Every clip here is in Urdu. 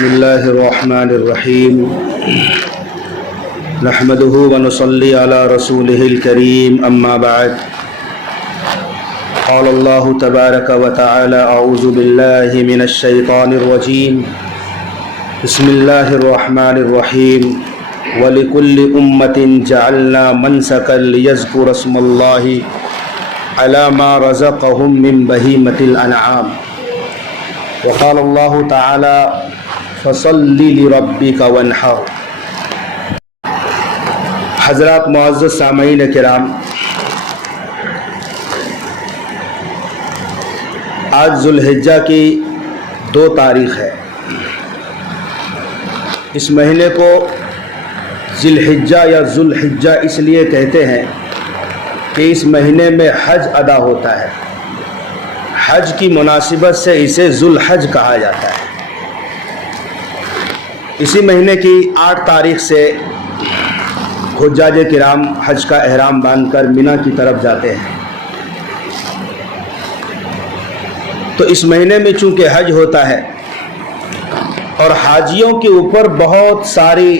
بسم الله الرحمن الرحيم نحمده ونصلي على رسوله الكريم أما بعد قال الله تبارك وتعالى أعوذ بالله من الشيطان الرجيم بسم الله الرحمن الرحيم ولكل أمة جعلنا منسكا ليذكروا اسم الله على ما رزقهم من بهيمة الأنعام وقال الله تعالى فصل لربك وانحر۔ حضرات معزز سامعین کرام، آج ذو الحجہ کی 2 تاریخ ہے۔ اس مہینے کو ذی الحجہ یا ذو الحجہ اس لیے کہتے ہیں کہ اس مہینے میں حج ادا ہوتا ہے۔ حج کی مناسبت سے اسے ذو الحج کہا جاتا ہے۔ اسی مہینے کی 8 تاریخ سے حجاج کرام حج کا احرام باندھ کر مینا کی طرف جاتے ہیں۔ تو اس مہینے میں چونکہ حج ہوتا ہے اور حاجیوں کے اوپر بہت ساری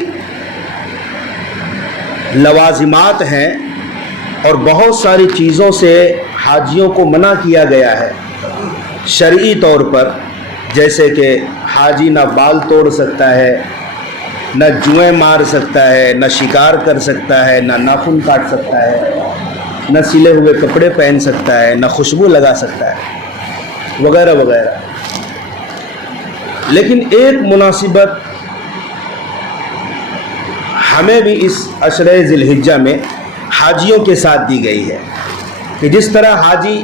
لوازمات ہیں اور بہت ساری چیزوں سے حاجیوں کو منع کیا گیا ہے شرعی طور پر، جیسے کہ حاجی نہ بال توڑ سکتا ہے، نہ جوئیں مار سکتا ہے، نہ شکار کر سکتا ہے، نہ ناخن کاٹ سکتا ہے، نہ سلے ہوئے کپڑے پہن سکتا ہے، نہ خوشبو لگا سکتا ہے، وغیرہ وغیرہ۔ لیکن ایک مناسبت ہمیں بھی اس عشرہ ذی الحجہ میں حاجیوں کے ساتھ دی گئی ہے کہ جس طرح حاجی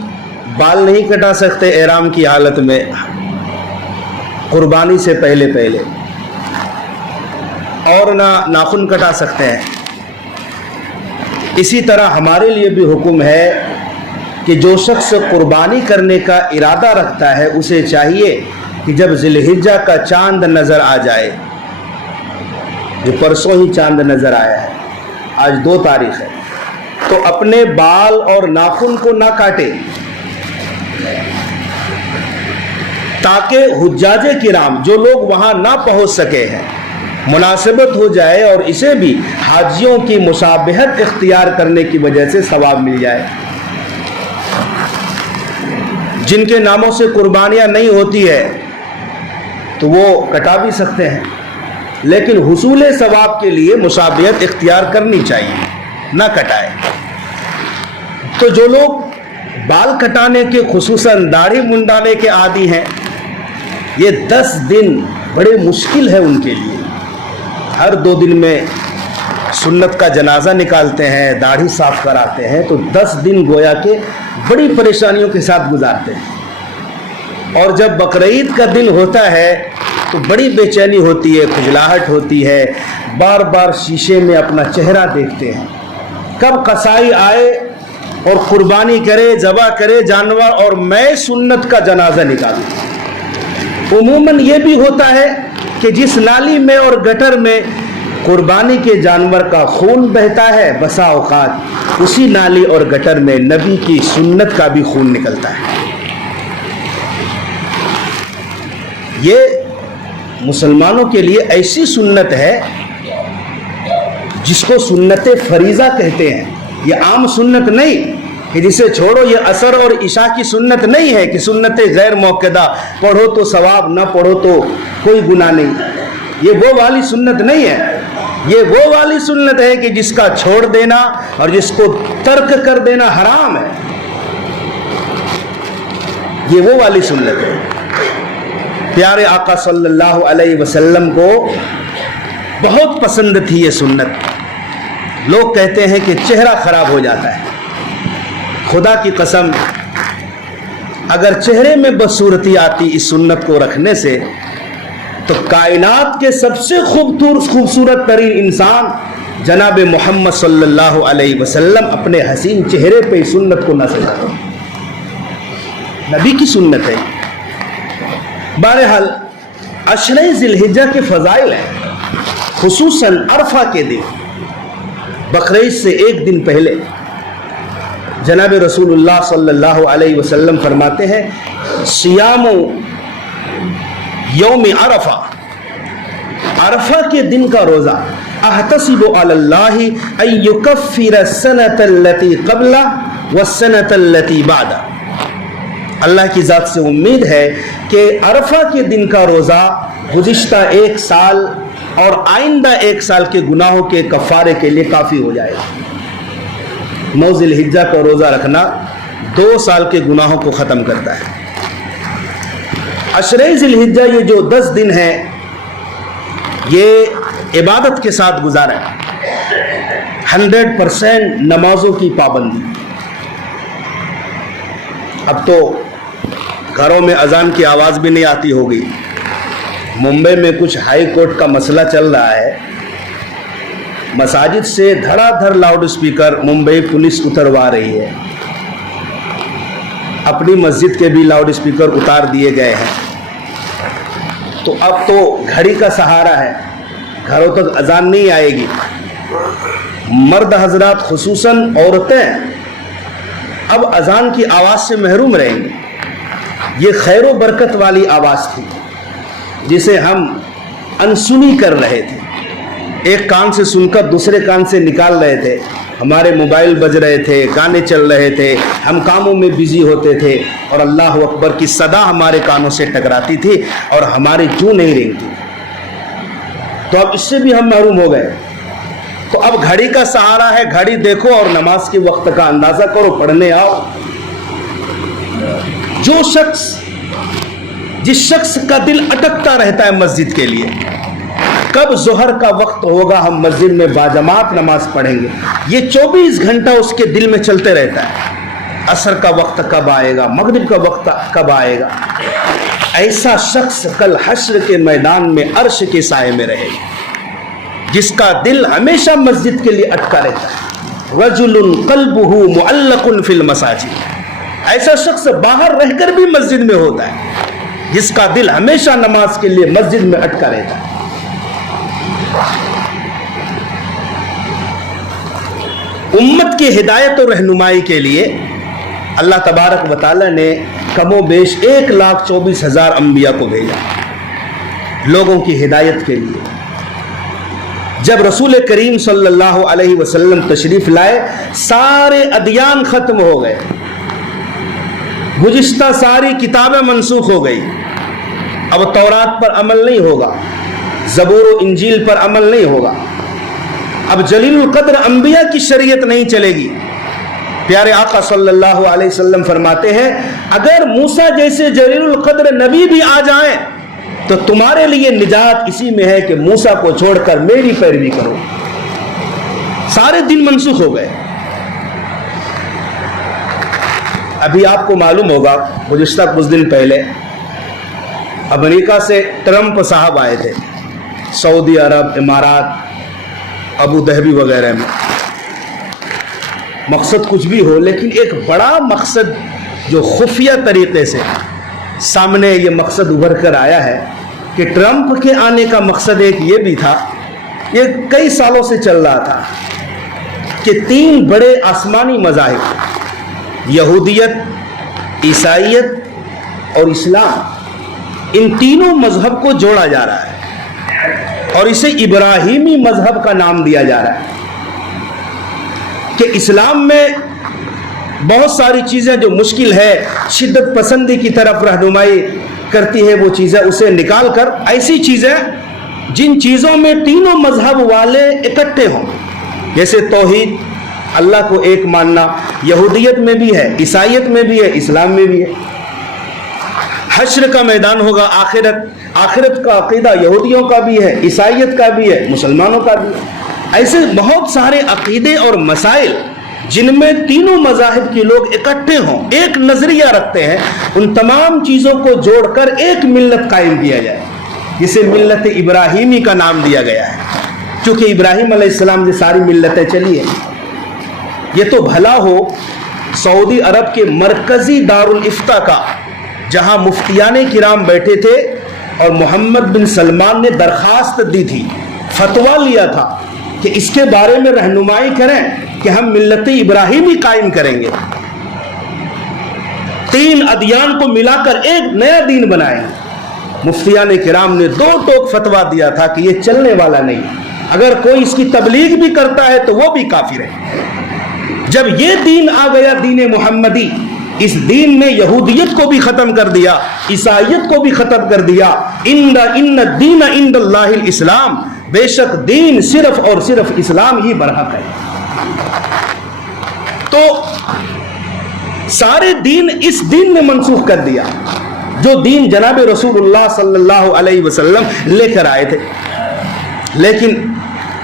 بال نہیں کٹا سکتے احرام کی حالت میں قربانی سے پہلے اور نہ ناخن کٹا سکتے ہیں، اسی طرح ہمارے لیے بھی حکم ہے کہ جو شخص قربانی کرنے کا ارادہ رکھتا ہے اسے چاہیے کہ جب ذی الحجہ کا چاند نظر آ جائے، جو پرسوں ہی چاند نظر آیا ہے، آج 2 تاریخ ہے، تو اپنے بال اور ناخن کو نہ کاٹے تاکہ حجاج کرام جو لوگ وہاں نہ پہنچ سکے ہیں مناسبت ہو جائے اور اسے بھی حاجیوں کی مشابہت اختیار کرنے کی وجہ سے ثواب مل جائے۔ جن کے ناموں سے قربانیاں نہیں ہوتی ہے تو وہ کٹا بھی سکتے ہیں، لیکن حصول ثواب کے لیے مشابہت اختیار کرنی چاہیے، نہ کٹائے۔ تو جو لوگ بال کٹانے کے خصوصاً داڑھی منڈانے کے عادی ہیں، یہ 10 دن بڑے مشکل ہے ان کے لیے۔ ہر 2 دن میں سنت کا جنازہ نکالتے ہیں، داڑھی صاف کراتے ہیں، تو 10 دن گویا کہ بڑی پریشانیوں کے ساتھ گزارتے ہیں۔ اور جب بقرعید کا دن ہوتا ہے تو بڑی بے چینی ہوتی ہے، کھجلاہٹ ہوتی ہے، بار بار شیشے میں اپنا چہرہ دیکھتے ہیں، کب قصائی آئے اور قربانی کرے، ذبح کرے جانور اور میں سنت کا جنازہ نکالوں۔ عموماً یہ بھی ہوتا ہے کہ جس نالی میں اور گٹر میں قربانی کے جانور کا خون بہتا ہے، بسا اوقات اسی نالی اور گٹر میں نبی کی سنت کا بھی خون نکلتا ہے۔ یہ مسلمانوں کے لیے ایسی سنت ہے جس کو سنت فریضہ کہتے ہیں۔ یہ عام سنت نہیں کہ جسے چھوڑو، یہ عصر اور عشاء کی سنت نہیں ہے کہ سنت غیر موقدہ، پڑھو تو ثواب، نہ پڑھو تو کوئی گناہ نہیں۔ یہ وہ والی سنت نہیں ہے، یہ وہ والی سنت ہے کہ جس کا چھوڑ دینا اور جس کو ترک کر دینا حرام ہے۔ یہ وہ والی سنت ہے۔ پیارے آقا صلی اللہ علیہ وسلم کو بہت پسند تھی یہ سنت۔ لوگ کہتے ہیں کہ چہرہ خراب ہو جاتا ہے۔ خدا کی قسم، اگر چہرے میں بدصورتی آتی اس سنت کو رکھنے سے تو کائنات کے سب سے خوبصورت ترین انسان جناب محمد صلی اللہ علیہ وسلم اپنے حسین چہرے پہ اس سنت کو نہ سجاتے۔ نبی کی سنت ہے۔ بہرحال عشرہ ذی الحجہ کے فضائل ہیں، خصوصاً عرفہ کے دن، بقرعید سے 1 دن پہلے جناب رسول اللہ صلی اللہ علیہ وسلم فرماتے ہیں، سیام یوم عرفہ عرفہ کے دن کا روزہ احتسب علی اللہ ان یکفر السنۃ التی قبلہ والسنۃ التی بعدہ، اللہ کی ذات سے امید ہے کہ عرفہ کے دن کا روزہ گزشتہ 1 سال اور آئندہ 1 سال کے گناہوں کے کفارے کے لیے کافی ہو جائے گا۔ 9 ذی الحجہ کا روزہ رکھنا 2 سال کے گناہوں کو ختم کرتا ہے۔ عشرہ ذی الحجہ یہ جو 10 دن ہیں یہ عبادت کے ساتھ گزارا ہے، 100% نمازوں کی پابندی۔ اب تو گھروں میں اذان کی آواز بھی نہیں آتی ہوگی۔ ممبئی میں کچھ ہائی کورٹ کا مسئلہ چل رہا ہے، مساجد سے دھڑا دھڑ لاؤڈ اسپیکر ممبئی پولیس اتروا رہی ہے۔ اپنی مسجد کے بھی لاؤڈ اسپیکر اتار دیے گئے ہیں۔ تو اب تو گھڑی کا سہارا ہے، گھروں تک اذان نہیں آئے گی۔ مرد حضرات خصوصاً عورتیں اب اذان کی آواز سے محروم رہیں گے۔ یہ خیر و برکت والی آواز تھی جسے ہم انسنی کر رہے تھے، ایک کان سے سن کر دوسرے کان سے نکال رہے تھے، ہمارے موبائل بج رہے تھے، گانے چل رہے تھے، ہم کاموں میں بزی ہوتے تھے اور اللہ اکبر کی صدا ہمارے کانوں سے ٹکراتی تھی اور ہماری جو نہیں رینگتی۔ تو اب اس سے بھی ہم محروم ہو گئے۔ تو اب گھڑی کا سہارا ہے، گھڑی دیکھو اور نماز کے وقت کا اندازہ کرو، پڑھنے آؤ۔ جو شخص جس شخص کا دل اٹکتا رہتا ہے مسجد کے لیے، کب ظہر کا وقت ہوگا ہم مسجد میں باجماعت نماز پڑھیں گے، یہ 24 گھنٹہ اس کے دل میں چلتے رہتا ہے۔ عصر کا وقت کب آئے گا، مغرب کا وقت کب آئے گا۔ ایسا شخص کل حشر کے میدان میں عرش کے سائے میں رہے گا، جس کا دل ہمیشہ مسجد کے لیے اٹکا رہتا ہے۔ رجل قلبہ معلق فی المساجد، ایسا شخص باہر رہ کر بھی مسجد میں ہوتا ہے، جس کا دل ہمیشہ نماز کے لیے مسجد میں اٹکا رہتا ہے۔ امت کی ہدایت و رہنمائی کے لیے اللہ تبارک و تعالی نے کم و بیش 1,24,000 انبیاء کو بھیجا لوگوں کی ہدایت کے لیے۔ جب رسول کریم صلی اللہ علیہ وسلم تشریف لائے، سارے ادیان ختم ہو گئے، گزشتہ ساری کتابیں منسوخ ہو گئی۔ اب تورات پر عمل نہیں ہوگا، زبور و انجیل پر عمل نہیں ہوگا، اب جلیل القدر انبیاء کی شریعت نہیں چلے گی۔ پیارے آقا صلی اللہ علیہ وسلم فرماتے ہیں، اگر موسیٰ جیسے جلیل القدر نبی بھی آ جائیں تو تمہارے لیے نجات اسی میں ہے کہ موسیٰ کو چھوڑ کر میری پیروی کرو۔ سارے دن منسوخ ہو گئے۔ ابھی آپ کو معلوم ہوگا گزشتہ کچھ دن پہلے امریکہ سے ٹرمپ صاحب آئے تھے، سعودی عرب، امارات، ابو ظہبی وغیرہ میں۔ مقصد کچھ بھی ہو، لیکن ایک بڑا مقصد جو خفیہ طریقے سے سامنے یہ مقصد ابھر کر آیا ہے کہ ٹرمپ کے آنے کا مقصد ایک یہ بھی تھا، یہ کئی سالوں سے چل رہا تھا کہ 3 بڑے آسمانی مذاہب، یہودیت، عیسائیت اور اسلام، ان تینوں مذہب کو جوڑا جا رہا ہے اور اسے ابراہیمی مذہب کا نام دیا جا رہا ہے کہ اسلام میں بہت ساری چیزیں جو مشکل ہے، شدت پسندی کی طرف رہنمائی کرتی ہے، وہ چیزیں اسے نکال کر ایسی چیزیں جن چیزوں میں تینوں مذہب والے اکٹھے ہوں، جیسے توحید، اللہ کو ایک ماننا، یہودیت میں بھی ہے، عیسائیت میں بھی ہے، اسلام میں بھی ہے۔ حشر کا میدان ہوگا، آخرت کا عقیدہ یہودیوں کا بھی ہے، عیسائیت کا بھی ہے، مسلمانوں کا بھی ہے۔ ایسے بہت سارے عقیدے اور مسائل جن میں تینوں مذاہب کے لوگ اکٹھے ہوں، ایک نظریہ رکھتے ہیں، ان تمام چیزوں کو جوڑ کر ایک ملت قائم کیا جائے، جسے ملت ابراہیمی کا نام دیا گیا ہے، کیونکہ ابراہیم علیہ السلام سے ساری ملتیں چلی ہیں۔ یہ تو بھلا ہو سعودی عرب کے مرکزی دارالافتاء کا، جہاں مفتیان کرام بیٹھے تھے اور محمد بن سلمان نے درخواست دی تھی، فتویٰ لیا تھا کہ اس کے بارے میں رہنمائی کریں کہ ہم ملت ابراہیمی قائم کریں گے، 3 ادیان کو ملا کر ایک نیا دین بنائیں گے۔ مفتیان کرام نے دو ٹوک فتویٰ دیا تھا کہ یہ چلنے والا نہیں، اگر کوئی اس کی تبلیغ بھی کرتا ہے تو وہ بھی کافر ہے۔ جب یہ دین آ گیا، دین محمدی، اس دین نے یہودیت کو بھی ختم کر دیا، عیسائیت کو بھی ختم کر دیا۔ ان الدین عند اللہ الاسلام، بے شک دین صرف اور صرف اسلام ہی برحق ہے۔ تو سارے دین اس دین نے منسوخ کر دیا جو دین جناب رسول اللہ صلی اللہ علیہ وسلم لے کر آئے تھے۔ لیکن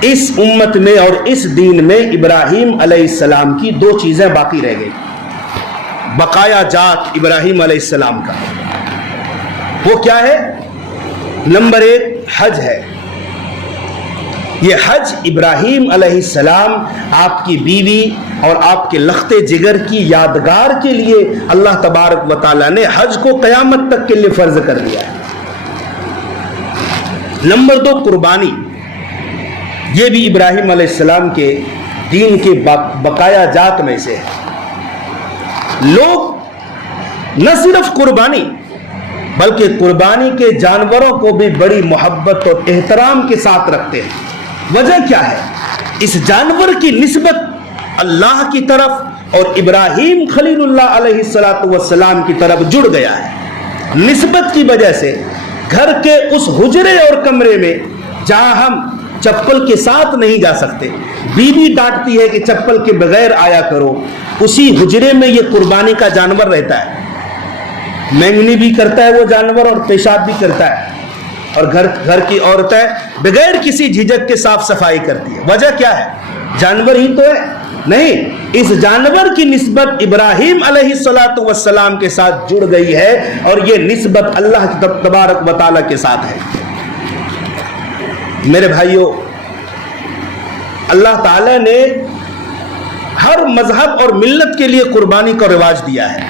اس امت میں اور اس دین میں ابراہیم علیہ السلام کی دو چیزیں باقی رہ گئی، بقایا جات ابراہیم علیہ السلام کا۔ وہ کیا ہے؟ نمبر ایک حج ہے۔ یہ حج ابراہیم علیہ السلام آپ کی بیوی اور آپ کے لخت جگر کی یادگار کے لیے اللہ تبارک و تعالیٰ نے حج کو قیامت تک کے لیے فرض کر دیا ہے۔ نمبر دو قربانی، یہ بھی ابراہیم علیہ السلام کے دین کے بقایا جات میں سے ہے۔ لوگ نہ صرف قربانی بلکہ قربانی کے جانوروں کو بھی بڑی محبت اور احترام کے ساتھ رکھتے ہیں۔ وجہ کیا ہے؟ اس جانور کی نسبت اللہ کی طرف اور ابراہیم خلیل اللہ علیہ السلام کی طرف جڑ گیا ہے۔ نسبت کی وجہ سے گھر کے اس حجرے اور کمرے میں جہاں ہم چپل کے ساتھ نہیں جا سکتے، بیوی ڈانٹتی ہے کہ چپل کے بغیر آیا کرو، اسی حجرے میں یہ قربانی کا جانور رہتا ہے، مینگنی بھی کرتا ہے وہ جانور اور پیشاب بھی کرتا ہے، اور گھر کی عورتیں بغیر کسی جھجک کے صاف صفائی کرتی ہے۔ وجہ کیا ہے؟ جانور ہی تو ہے؟ نہیں، اس جانور کی نسبت ابراہیم علیہ السلام کے ساتھ جڑ گئی ہے، اور یہ نسبت اللہ تبارک و تعالیٰ کے ساتھ ہے۔ میرے بھائیوں، اللہ تعالیٰ نے ہر مذہب اور ملت کے لیے قربانی کا رواج دیا ہے۔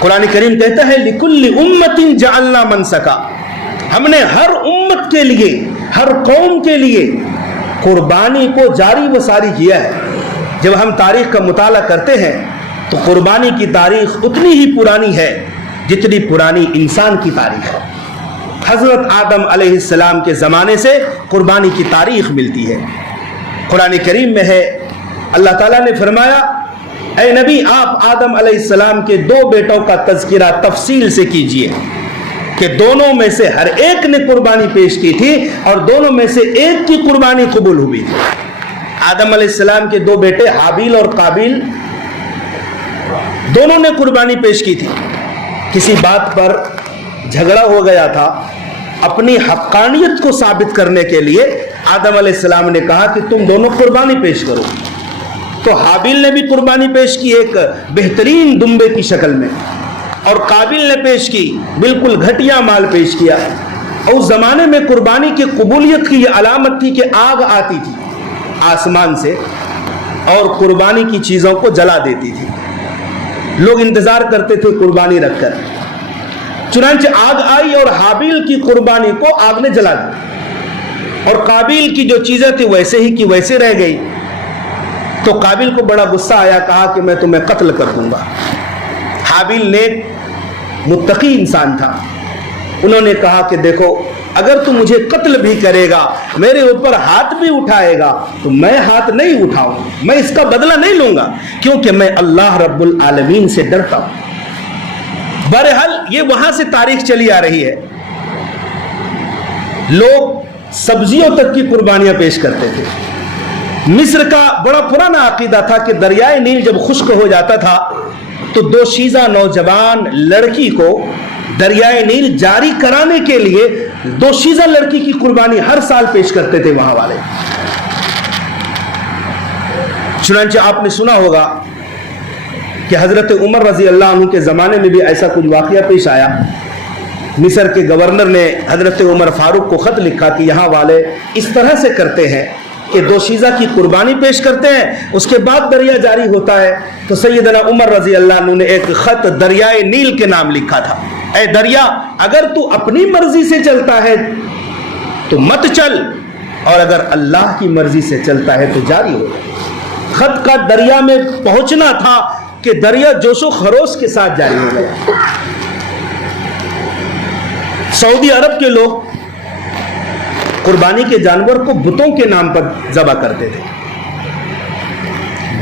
قرآن کریم کہتا ہے لِكُلِّ أُمَّةٍ جَعَلْنَا مَنْسَكًا، ہم نے ہر امت کے لیے، ہر قوم کے لیے قربانی کو جاری و ساری کیا ہے۔ جب ہم تاریخ کا مطالعہ کرتے ہیں تو قربانی کی تاریخ اتنی ہی پرانی ہے جتنی پرانی انسان کی تاریخ ہے۔ حضرت آدم علیہ السلام کے زمانے سے قربانی کی تاریخ ملتی ہے۔ قرآن کریم میں ہے، اللہ تعالیٰ نے فرمایا اے نبی آپ آدم علیہ السلام کے دو بیٹوں کا تذکرہ تفصیل سے کیجئے کہ دونوں میں سے ہر ایک نے قربانی پیش کی تھی اور دونوں میں سے ایک کی قربانی قبول ہوئی تھی۔ آدم علیہ السلام کے دو بیٹے حابیل اور قابیل، دونوں نے قربانی پیش کی تھی۔ کسی بات پر جھگڑا ہو گیا تھا، اپنی حقانیت کو ثابت کرنے کے لیے آدم علیہ السلام نے کہا کہ تم دونوں قربانی پیش کرو، تو حابیل نے بھی قربانی پیش کی ایک بہترین دمبے کی شکل میں، اور قابیل نے پیش کی بالکل گھٹیا مال پیش کیا۔ اور اس زمانے میں قربانی کی قبولیت کی یہ علامت تھی کہ آگ آتی تھی آسمان سے اور قربانی کی چیزوں کو جلا دیتی تھی، لوگ انتظار کرتے تھے قربانی رکھ کر۔ چنانچہ آگ آئی اور حابیل کی قربانی کو آگ نے جلا دی، اور قابیل کی جو چیزیں تھی ویسے ہی کی ویسے رہ گئی۔ تو قابیل کو بڑا غصہ آیا، کہا کہ میں تمہیں قتل کر دوں گا۔ حابیل نیک متقی انسان تھا، انہوں نے کہا کہ دیکھو اگر تو مجھے قتل بھی کرے گا، میرے اوپر ہاتھ بھی اٹھائے گا، تو میں ہاتھ نہیں اٹھاؤں، میں اس کا بدلہ نہیں لوں گا، کیونکہ میں اللہ رب العالمین سے ڈرتا ہوں۔ بہرحال یہ وہاں سے تاریخ چلی آ رہی ہے، لوگ سبزیوں تک کی قربانیاں پیش کرتے تھے۔ مصر کا بڑا پرانا عقیدہ تھا کہ دریائے نیل جب خشک ہو جاتا تھا تو دوشیزہ نوجوان لڑکی کو دریائے نیل جاری کرانے کے لیے دوشیزہ لڑکی کی قربانی ہر سال پیش کرتے تھے وہاں والے۔ چنانچہ آپ نے سنا ہوگا کہ حضرت عمر رضی اللہ عنہ کے زمانے میں بھی ایسا کچھ واقعہ پیش آیا۔ مصر کے گورنر نے حضرت عمر فاروق کو خط لکھا کہ یہاں والے اس طرح سے کرتے ہیں کہ دوشیزہ کی قربانی پیش کرتے ہیں، اس کے بعد دریا جاری ہوتا ہے۔ تو سیدنا عمر رضی اللہ عنہ نے ایک خط دریائے نیل کے نام لکھا تھا، اے دریا اگر تو اپنی مرضی سے چلتا ہے تو مت چل، اور اگر اللہ کی مرضی سے چلتا ہے تو جاری ہو۔ خط کا دریا میں پہنچنا تھا کہ دریا جوش و خروش کے ساتھ جاری ہو گیا۔ سعودی عرب کے لوگ قربانی کے جانور کو بتوں کے نام پر ذبح کرتے تھے،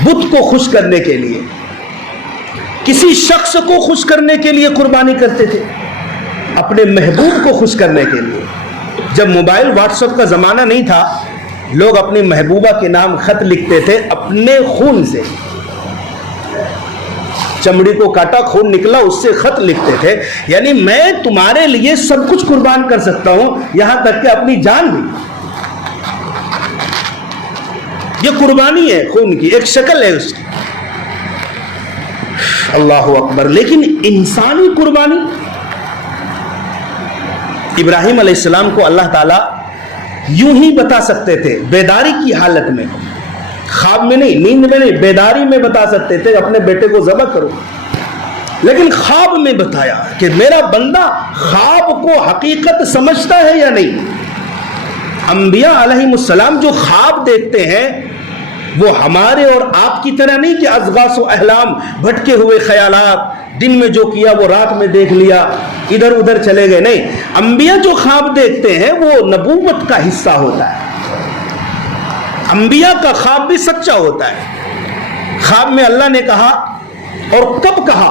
بت کو خوش کرنے کے لیے، کسی شخص کو خوش کرنے کے لیے قربانی کرتے تھے، اپنے محبوب کو خوش کرنے کے لیے۔ جب موبائل واٹس ایپ کا زمانہ نہیں تھا، لوگ اپنی محبوبہ کے نام خط لکھتے تھے اپنے خون سے، چمڑی کو کاٹا، خون نکلا، اس سے خط لکھتے تھے، یعنی میں تمہارے لیے سب کچھ قربان کر سکتا ہوں، یہاں تک کہ اپنی جان بھی۔ یہ قربانی ہے خون کی، ایک شکل ہے اس کی۔ اللہ اکبر۔ لیکن انسانی قربانی، ابراہیم علیہ السلام کو اللہ تعالیٰ یوں ہی بتا سکتے تھے، بیداری کی حالت میں، خواب میں نہیں، نیند میں نہیں، بیداری میں بتا سکتے تھے اپنے بیٹے کو ذبح کرو، لیکن خواب میں بتایا کہ میرا بندہ خواب کو حقیقت سمجھتا ہے یا نہیں۔ انبیاء علیہ السلام جو خواب دیکھتے ہیں وہ ہمارے اور آپ کی طرح نہیں کہ اضغاث و احلام، بھٹکے ہوئے خیالات، دن میں جو کیا وہ رات میں دیکھ لیا، ادھر ادھر چلے گئے، نہیں۔ انبیاء جو خواب دیکھتے ہیں وہ نبوت کا حصہ ہوتا ہے۔ انبیاء کا خواب بھی سچا ہوتا ہے۔ خواب میں اللہ نے کہا، اور کب کہا؟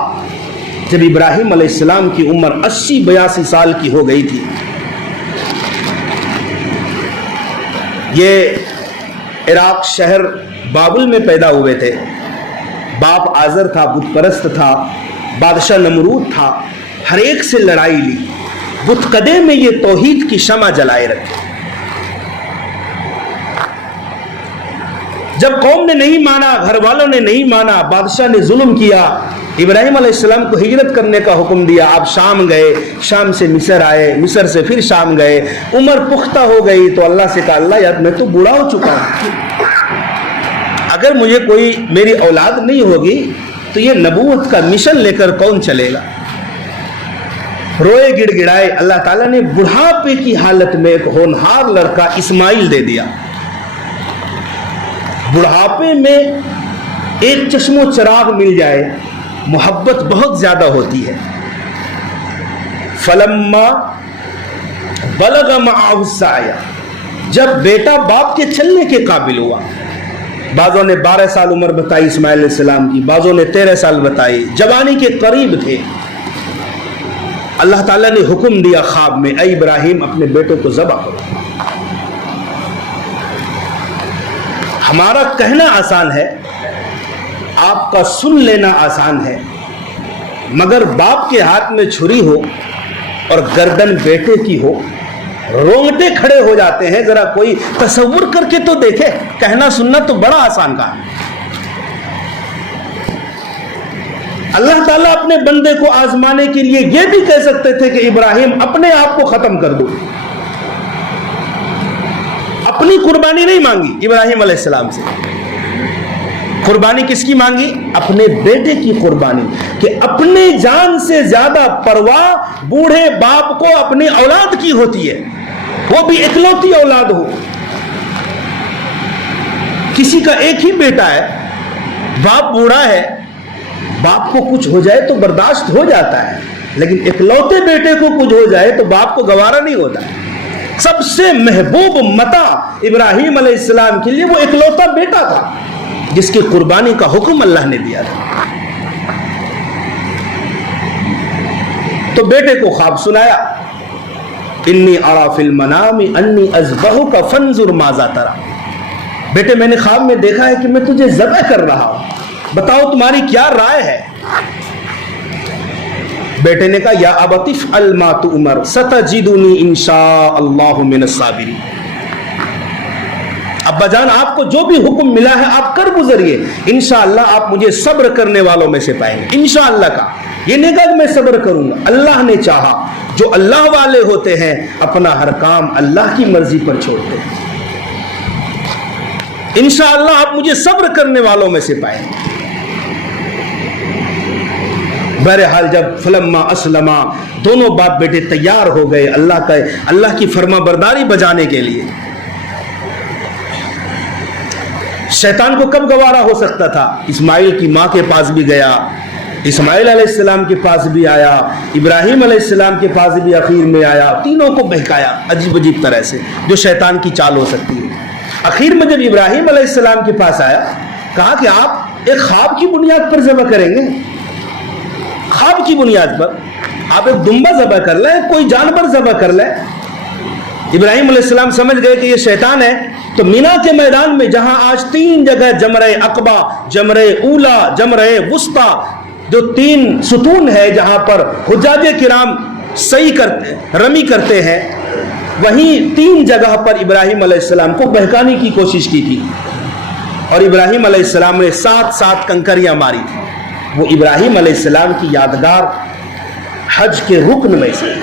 جب ابراہیم علیہ السلام کی عمر 80-82 سال کی ہو گئی تھی۔ یہ عراق شہر بابل میں پیدا ہوئے تھے، باپ آزر تھا، بت پرست تھا، بادشاہ نمرود تھا، ہر ایک سے لڑائی لی، بت قدے میں یہ توحید کی شمع جلائے رکھی۔ جب قوم نے نہیں مانا، گھر والوں نے نہیں مانا، بادشاہ نے ظلم کیا، ابراہیم علیہ السلام کو ہجرت کرنے کا حکم دیا۔ آپ شام گئے، شام سے مصر آئے، مصر سے پھر شام گئے، عمر پختہ ہو گئی تو اللہ سے کہا، اللہ یار میں تو بوڑھا ہو چکا ہوں، اگر مجھے کوئی میری اولاد نہیں ہوگی تو یہ نبوت کا مشن لے کر کون چلے گا؟ روئے گڑ گڑائے، اللہ تعالیٰ نے بڑھاپے کی حالت میں ایک ہونہار لڑکا اسماعیل دے دیا۔ بڑھاپے میں ایک چشم و چراغ مل جائے، محبت بہت زیادہ ہوتی ہے۔ فلما بلغ معہ السعی، جب بیٹا باپ کے چلنے کے قابل ہوا، بعضوں نے 12 سال عمر بتائی اسماعیل علیہ السلام کی، بعضوں نے 13 سال بتائی، جوانی کے قریب تھے، اللہ تعالیٰ نے حکم دیا خواب میں، اے ابراہیم اپنے بیٹوں کو ذبح کرو۔ ہمارا کہنا آسان ہے، آپ کا سن لینا آسان ہے، مگر باپ کے ہاتھ میں چھری ہو اور گردن بیٹے کی ہو، رونگٹے کھڑے ہو جاتے ہیں۔ ذرا کوئی تصور کر کے تو دیکھے، کہنا سننا تو بڑا آسان کام ہے۔ اللہ تعالیٰ اپنے بندے کو آزمانے کے لیے یہ بھی کہہ سکتے تھے کہ ابراہیم اپنے آپ کو ختم کر دو۔ اپنی قربانی نہیں مانگی ابراہیم علیہ السلام سے، قربانی کس کی مانگی؟ اپنے بیٹے کی قربانی، کہ اپنے جان سے زیادہ پرواہ بوڑھے باپ کو اپنی اولاد کی ہوتی ہے، وہ بھی اکلوتی اولاد ہو۔ کسی کا ایک ہی بیٹا ہے، باپ بوڑھا ہے، باپ کو کچھ ہو جائے تو برداشت ہو جاتا ہے، لیکن اکلوتے بیٹے کو کچھ ہو جائے تو باپ کو گوارا نہیں ہوتا ہے۔ سب سے محبوب متا ابراہیم علیہ السلام کے لیے وہ اکلوتا بیٹا تھا جس کی قربانی کا حکم اللہ نے دیا تھا۔ تو بیٹے کو خواب سنایا، انی ارا فی المنام انی اذبحک فانظر ماذا تری، بیٹے میں نے خواب میں دیکھا ہے کہ میں تجھے ذبح کر رہا ہوں، بتاؤ تمہاری کیا رائے ہے؟ بیٹے نے کہا، یا ابت افعل ما تؤمر ستجدنی انشاء اللہ من الصابرین، ابا جان آپ کو جو بھی حکم ملا ہے آپ کر گزریے، انشاءاللہ آپ مجھے صبر کرنے والوں میں سے پائیں گے۔ انشاءاللہ کا یہ نہیں کہا کہ میں صبر کروں گا، اللہ نے چاہا۔ جو اللہ والے ہوتے ہیں اپنا ہر کام اللہ کی مرضی پر چھوڑتے ہیں۔ انشاءاللہ آپ مجھے صبر کرنے والوں میں سے پائیں گے۔ بہرحال جب فلما اسلما، دونوں باپ بیٹے تیار ہو گئے اللہ کی فرما برداری بجانے کے لیے۔ شیطان کو کب گوارا ہو سکتا تھا؟ اسماعیل کی ماں کے پاس بھی گیا، اسماعیل علیہ السلام کے پاس بھی آیا, ابراہیم علیہ السلام کے پاس بھی آخر میں آیا, تینوں کو بہکایا عجیب عجیب طرح سے جو شیطان کی چال ہو سکتی ہے. آخر میں جب ابراہیم علیہ السلام کے پاس آیا, کہا کہ آپ ایک خواب کی بنیاد پر ذبح کریں گے, خواب کی بنیاد پر آپ ایک دمبا ذبح کر لیں, کوئی جانور ذبح کر لیں. ابراہیم علیہ السلام سمجھ گئے کہ یہ شیطان ہے. تو مینا کے میدان میں جہاں آج 3 جگہ جمرہ عقبہ, جمرہ اولا, جمرہ وسطیٰ, جو 3 ستون ہے جہاں پر حجاج کرام سعی کرتے رمی کرتے ہیں, وہیں 3 جگہ پر ابراہیم علیہ السلام کو بہکانے کی کوشش کی تھی. اور ابراہیم علیہ السلام نے 7 کنکریاں ماری تھی. وہ ابراہیم علیہ السلام کی یادگار حج کے رکن میں سے,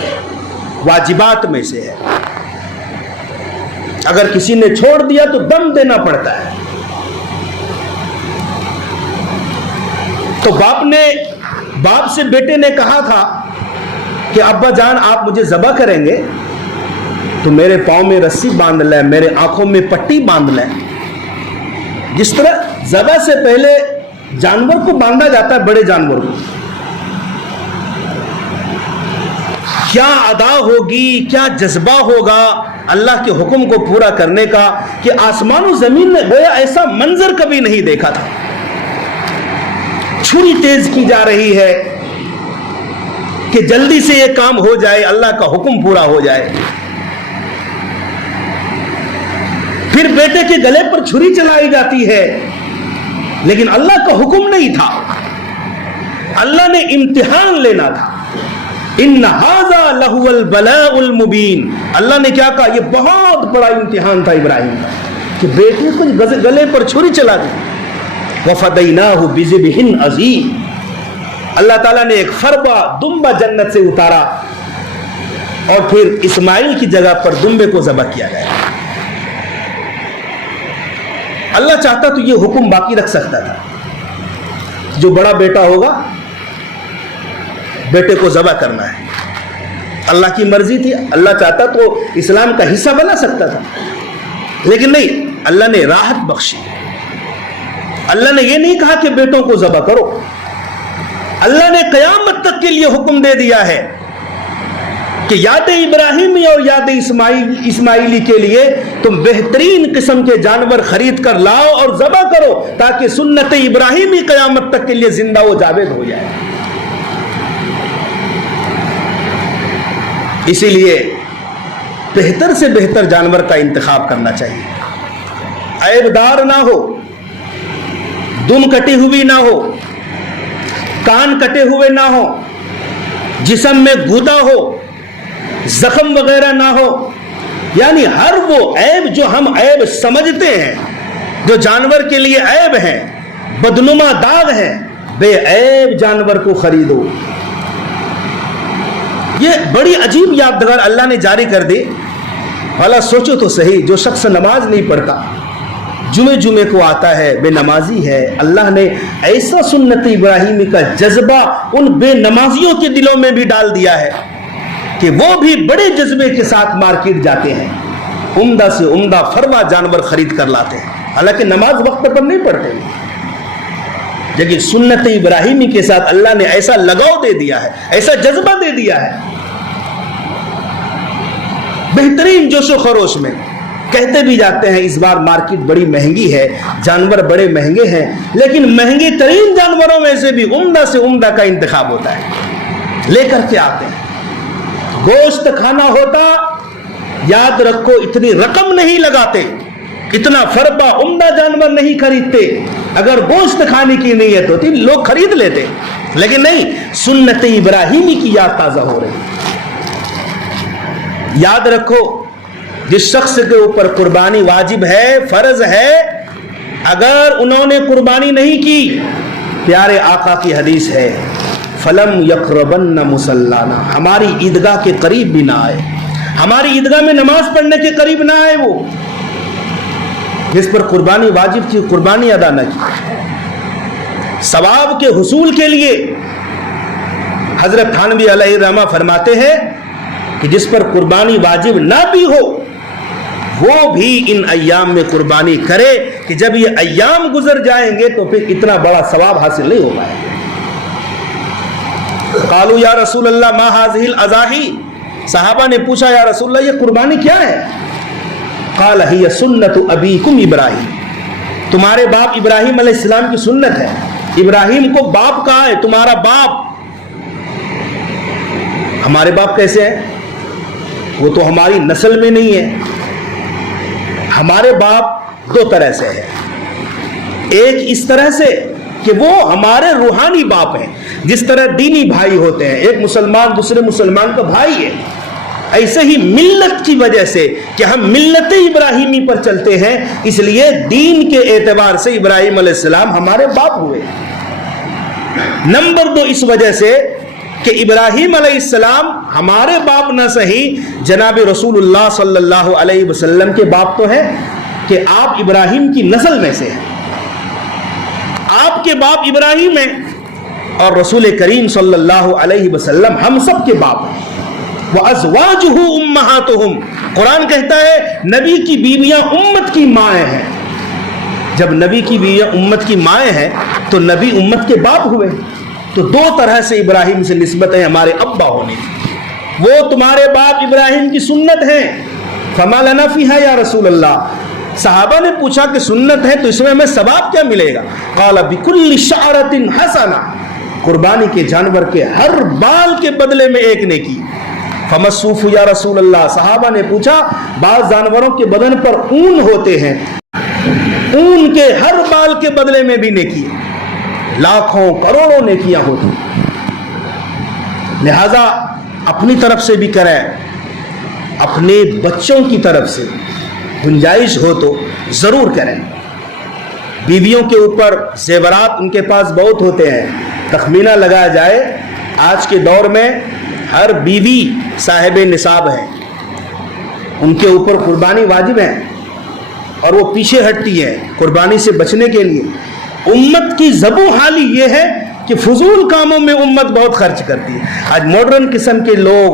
واجبات میں سے ہے. اگر کسی نے چھوڑ دیا تو دم دینا پڑتا ہے. تو باپ سے بیٹے نے کہا تھا کہ ابا جان آپ مجھے ذبح کریں گے تو میرے پاؤں میں رسی باندھ لیں, میرے آنکھوں میں پٹی باندھ لیں. جس طرح ذبح سے پہلے جانور کو باندھا جاتا ہے, بڑے جانور کو, کیا ادا ہوگی, کیا جذبہ ہوگا اللہ کے حکم کو پورا کرنے کا کہ آسمان و زمین نے گویا ایسا منظر کبھی نہیں دیکھا تھا. چھری تیز کی جا رہی ہے کہ جلدی سے یہ کام ہو جائے, اللہ کا حکم پورا ہو جائے. پھر بیٹے کے گلے پر چھری چلائی جاتی ہے, لیکن اللہ کا حکم نہیں تھا, اللہ نے امتحان لینا تھا. ان ھذا لہو البلاء المبین. اللہ نے کیا کہا, یہ بہت بڑا امتحان تھا ابراہیم کا کہ بیٹے کو گلے پر چھری چلا دی. وفدیناہ بذبح عظیم. اللہ تعالیٰ نے ایک فربا دمبا جنت سے اتارا اور پھر اسماعیل کی جگہ پر دمبے کو ذبح کیا گیا. اللہ چاہتا تو یہ حکم باقی رکھ سکتا تھا, جو بڑا بیٹا ہوگا بیٹے کو ذبح کرنا ہے. اللہ کی مرضی تھی, اللہ چاہتا تو اسلام کا حصہ بنا سکتا تھا, لیکن نہیں, اللہ نے راحت بخشی. اللہ نے یہ نہیں کہا کہ بیٹوں کو ذبح کرو, اللہ نے قیامت تک کے لیے حکم دے دیا ہے کہ یاد ابراہیمی اور یاد اسماعیلی کے لیے تم بہترین قسم کے جانور خرید کر لاؤ اور ذبح کرو تاکہ سنت ابراہیمی قیامت تک کے لیے زندہ و جاوید ہو جائے. اسی لیے بہتر سے بہتر جانور کا انتخاب کرنا چاہیے, عیب دار نہ ہو, دم کٹی ہوئی نہ ہو, کان کٹے ہوئے نہ ہو, جسم میں گودا ہو, زخم وغیرہ نہ ہو. یعنی ہر وہ عیب جو ہم عیب سمجھتے ہیں, جو جانور کے لیے عیب ہیں, بدنما داغ ہیں, بے عیب جانور کو خریدو. یہ بڑی عجیب یادگار اللہ نے جاری کر دی. حالا سوچو تو صحیح, جو شخص نماز نہیں پڑھتا, جمعے کو آتا ہے, بے نمازی ہے, اللہ نے ایسا سنت ابراہیمی کا جذبہ ان بے نمازیوں کے دلوں میں بھی ڈال دیا ہے کہ وہ بھی بڑے جذبے کے ساتھ مارکیٹ جاتے ہیں, عمدہ سے عمدہ فرما جانور خرید کر لاتے ہیں, حالانکہ نماز وقت پر نہیں پڑھتے. لیکن سنت ابراہیمی کے ساتھ اللہ نے ایسا لگاؤ دے دیا ہے, ایسا جذبہ دے دیا ہے, بہترین جوش و خروش میں. کہتے بھی جاتے ہیں اس بار مارکیٹ بڑی مہنگی ہے, جانور بڑے مہنگے ہیں, لیکن مہنگی ترین جانوروں میں سے بھی عمدہ سے عمدہ کا انتخاب ہوتا ہے, لے کر کے آتے ہیں. گوشت کھانا ہوتا, یاد رکھو اتنی رقم نہیں لگاتے, اتنا فربا عمدہ جانور نہیں خریدتے. اگر گوشت کھانے کی نیت ہوتی لوگ خرید لیتے, لیکن نہیں, سنت ابراہیمی کی یاد تازہ ہو رہی. یاد رکھو جس شخص کے اوپر قربانی واجب ہے, فرض ہے, اگر انہوں نے قربانی نہیں کی, پیارے آقا کی حدیث ہے, فلم یقربن مصلانا, ہماری عیدگاہ کے قریب بھی نہ آئے, ہماری عیدگاہ میں نماز پڑھنے کے قریب نہ آئے. وہ جس پر قربانی واجب تھی قربانی ادا نہ کی. ثواب کے حصول کے لیے حضرت تھانوی علیہ الرحمہ فرماتے ہیں کہ جس پر قربانی واجب نہ بھی ہو وہ بھی ان ایام میں قربانی کرے, کہ جب یہ ایام گزر جائیں گے تو پھر اتنا بڑا ثواب حاصل نہیں ہو پائے. قالوا یا رسول اللہ ما هذه الاضاحی، صحابہ نے پوچھا یا رسول اللہ یہ قربانی کیا ہے؟ قال هي سنت ابیکم ابراہیم، تمہارے باپ ابراہیم علیہ السلام کی سنت ہے. ابراہیم کو باپ کہا ہے، تمہارا باپ. ہمارے باپ کیسے ہیں؟ وہ تو ہماری نسل میں نہیں ہے. ہمارے باپ دو طرح سے ہے. ایک اس طرح سے کہ وہ ہمارے روحانی باپ ہیں، جس طرح دینی بھائی ہوتے ہیں، ایک مسلمان دوسرے مسلمان کا بھائی ہے، ایسے ہی ملت کی وجہ سے کہ ہم ملت ابراہیمی پر چلتے ہیں، اس لیے دین کے اعتبار سے ابراہیم علیہ السلام ہمارے باپ ہوئے. نمبر 2 اس وجہ سے کہ ابراہیم علیہ السلام ہمارے باپ نہ صحیح، جناب رسول اللہ صلی اللہ علیہ وسلم کے باپ تو ہے کہ آپ ابراہیم کی نسل میں سے ہیں، آپ کے باپ ابراہیم ہیں اور رسول کریم صلی اللہ علیہ وسلم ہم سب کے باپ ہیں. وَأَزْوَاجُهُ أُمَّهَاتُهُمْ، قرآن کہتا ہے نبی کی بیویاں امت کی مائیں ہیں. جب نبی کی بیویاں امت کی مائیں ہیں تو نبی امت کے باپ ہوئے. تو دو طرح سے ابراہیم سے نسبت ہے ہمارے ابا ہونے کی. وہ تمہارے باپ ابراہیم کی سنت ہیں. فما لنا فیہا یا رسول اللہ، صحابہ نے پوچھا کہ سنت ہے تو اس میں ہمیں ثواب کیا ملے گا؟ قال بکل شعرۃ حسنہ، قربانی کے جانور کے ہر بال کے بدلے میں ایک نیکی. فمسوف یا رسول اللہ، صحابہ نے پوچھا بعض جانوروں کے بدن پر اون ہوتے ہیں، اون کے ہر بال کے بدلے میں بھی نیکی، لاکھوں کروڑوں نیکیاں ہوتی. لہذا اپنی طرف سے بھی کریں، اپنے بچوں کی طرف سے گنجائش ہو تو ضرور کریں. بیویوں کے اوپر زیورات ان کے پاس بہت ہوتے ہیں، تخمینہ لگایا جائے آج کے دور میں ہر بیوی صاحب نصاب ہے، ان کے اوپر قربانی واجب ہے اور وہ پیچھے ہٹتی ہے قربانی سے بچنے کے لیے. امت کی زبوں حالی یہ ہے کہ فضول کاموں میں امت بہت خرچ کرتی ہے. آج ماڈرن قسم کے لوگ،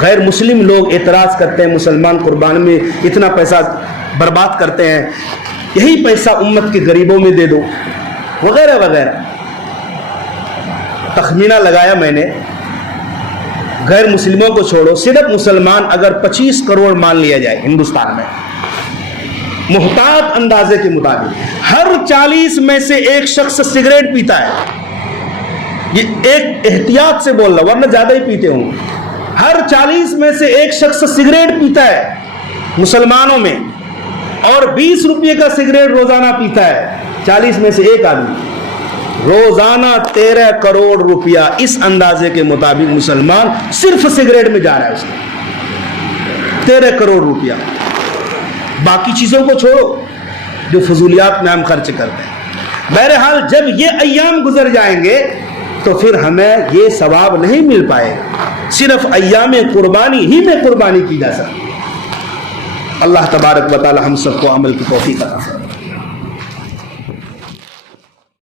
غیر مسلم لوگ اعتراض کرتے ہیں مسلمان قربانی میں اتنا پیسہ برباد کرتے ہیں، یہی پیسہ امت کے غریبوں میں دے دو وغیرہ وغیرہ. تخمینہ لگایا میں نے، غیر مسلموں کو چھوڑو، صرف مسلمان اگر 25 کروڑ مان لیا جائے ہندوستان میں محتاط اندازے کے مطابق، ہر 40 میں سے ایک شخص سگریٹ پیتا ہے. یہ ایک احتیاط سے بول رہا، ورنہ زیادہ ہی پیتے ہوں. ہر 40 میں سے ایک شخص سگریٹ پیتا ہے مسلمانوں میں، اور 20 روپے کا سگریٹ روزانہ پیتا ہے. 40 میں سے ایک آدمی روزانہ 13 کروڑ روپیہ اس اندازے کے مطابق مسلمان صرف سگریٹ میں جا رہا ہے. اس کا 13 کروڑ روپیہ. باقی چیزوں کو چھوڑو جو فضولیات میں ہم خرچ کرتے ہیں. بہرحال جب یہ ایام گزر جائیں گے تو پھر ہمیں یہ ثواب نہیں مل پائے گا. صرف ایام قربانی ہی میں قربانی کی جا سکتی. اللہ تبارک و تعالی ہم سب کو عمل کی توفیق عطا فرمائے.